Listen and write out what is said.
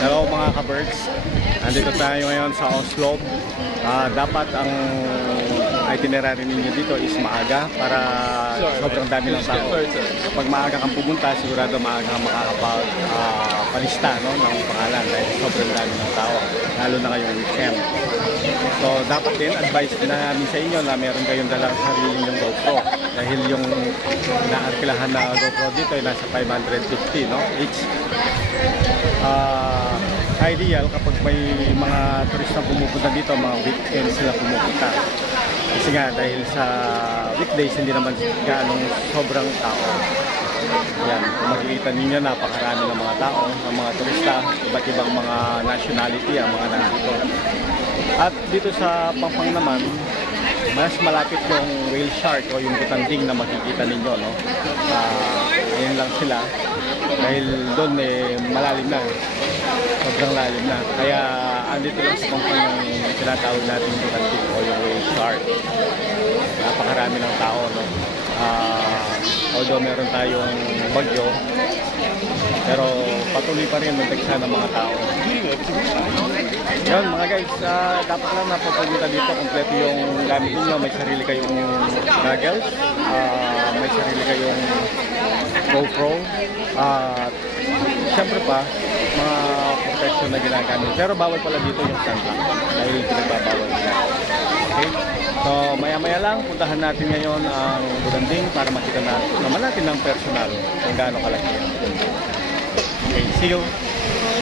Hello mga ka-birds, nandito tayo ngayon sa Oslo. Dapat ang itinerary ninyo dito is maaga para sobrang dami ng tao. Kapag maaga kang pumunta, sigurado maaga kang makakapag-palista ng pangalan dahil sobrang dami ng tao, lalo na ngayong weekend. So dapat din, advice na namin sa inyo na meron kayong dalang sarili yung GoPro dahil yung inaarkilahan na GoPro dito ay nasa 550 each. Ideal kapag may mga turista pumupunta dito, mga weekend sila pumupunta. Kasi nga dahil sa weekdays hindi naman ganong sobrang tao. Yan, kung makikita ninyo napakarami ng mga tao, ng mga turista, iba't ibang mga nationality ang mga nandito. At dito sa Pampang naman, mas malapit yung whale shark o yung butanding na makikita ninyo, no? Ayan lang sila dahil doon malalim na, sobrang lalim na, kaya andito lang sa Pampang yung tinatawag natin butanding o yung whale shark. Napakarami ng tao, no? Although meron tayong bagyo, pero patuloy pa rin magdagsa ng mga tao. Yun mga guys, dapat lang napapunta dito, kompleto yung gamit niyo. May sarili kayong goggles, may sarili kayong GoPro, siyempre pa mga protection na ginagamit. Pero bawal pala dito yung sunblock dahil pinagbabawal nila. Okay? So maya-maya lang, puntahan natin ngayon ang butanding para makita naman natin ng personal kung gaano kalaki. Okay, see you!